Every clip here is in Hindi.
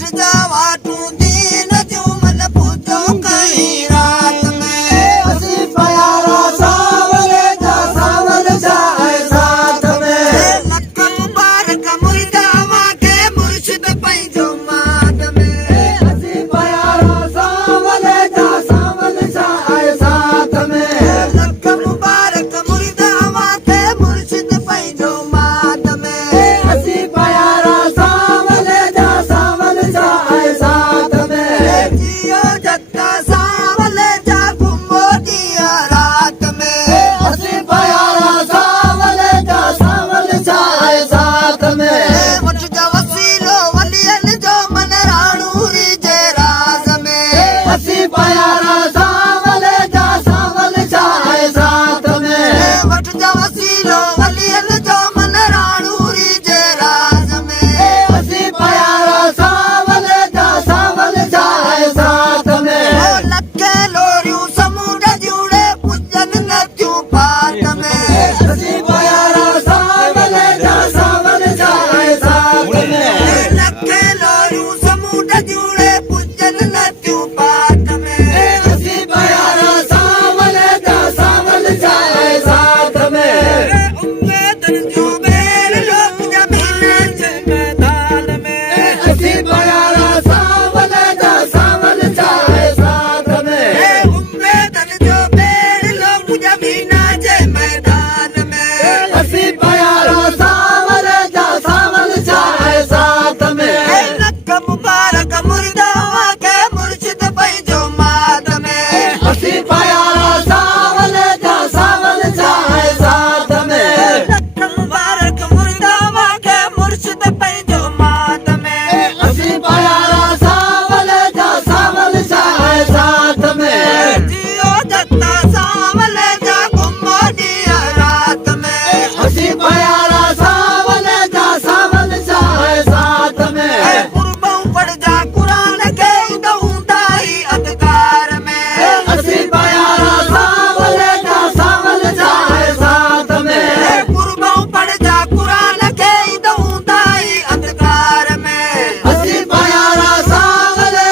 उठ जावा तू दीन जो मन पूजो कहीं रात में असी प्यारा सावले जाए साथ में लख मुबारक मुर्दावा के मुर्शिद पंहिंजो माद में असी प्यारा सावले जाए साथ में लख मुबारक मुर्दावा के मुर्शिद पंहिंजो माद में असी प्यारा सावले जाए साथ में जियो जत्ता सावले जा घुमो दिया रात में असी प्यारा सावले जाए साथ में वठ जा वसीलो वलियन जो मन राणूरी जे राज में असी प्यारा सावले जाए साथ में वठ जा वसीलो वलियन जो मन राणूरी जे राज में असी प्यारा सावले जाए साथ में लखे लोरियूं समुंड जुड़े पुजन नथियूं पात में असी प्यारा सावले जाए साथ में लखे लोरियूं समुंड जुड़े पुजन नथियूं पात में असी प्यारा सावले जाए साथ में उम्मीदन जो बेर लोग जमीन जे मैदान में असी प्यारा सावले जाए साथ में उम्मीदन जो बेर लोग जमीन जे मैदान में असी प्यारा सावले जाए साथ में लख मुबारक मुर्दावा के मुर्शिद पंहिंजो माद में असी प्यारा सावले जाए साथ में लख मुबारक मुर्दावा के मुर्शिद पंहिंजो माद में असी प्यारा सावले जाए साथ में जियो जत्ता सावले जा घुमो दिया रात में असी प्यारा सावले जाए साथ में कुर्बों पड़ जा कुरान के दऊं दाई अदकार में असी प्यारा सावले जाए साथ में कुर्बों पड़ जा कुरान के दऊं दाई अदकार में असी प्यारा सावले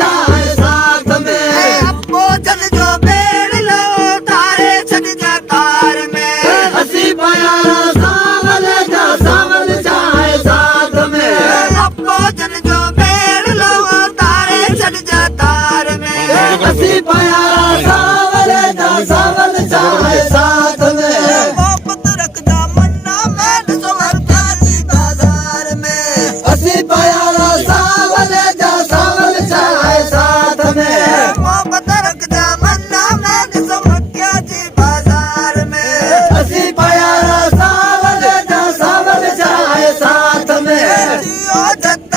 जाए साथ में अब्बो जन जो बेड़ लो तारे छड़ जा तार में असी प्यारा सावले जाए साथ में अब्बो जन जो बेड़ लो तारे छड़ जा तार में असी प्यारा सावले जाए साथ में मोहब्बत रखदा मन्ना मैं समरता दी बाजार में असी प्यारा सावले जाए साथ में मोहब्बत रखदा मन्ना मैं समरता दी बाजार में असी प्यारा सावले जाए साथ में जियो जत्ता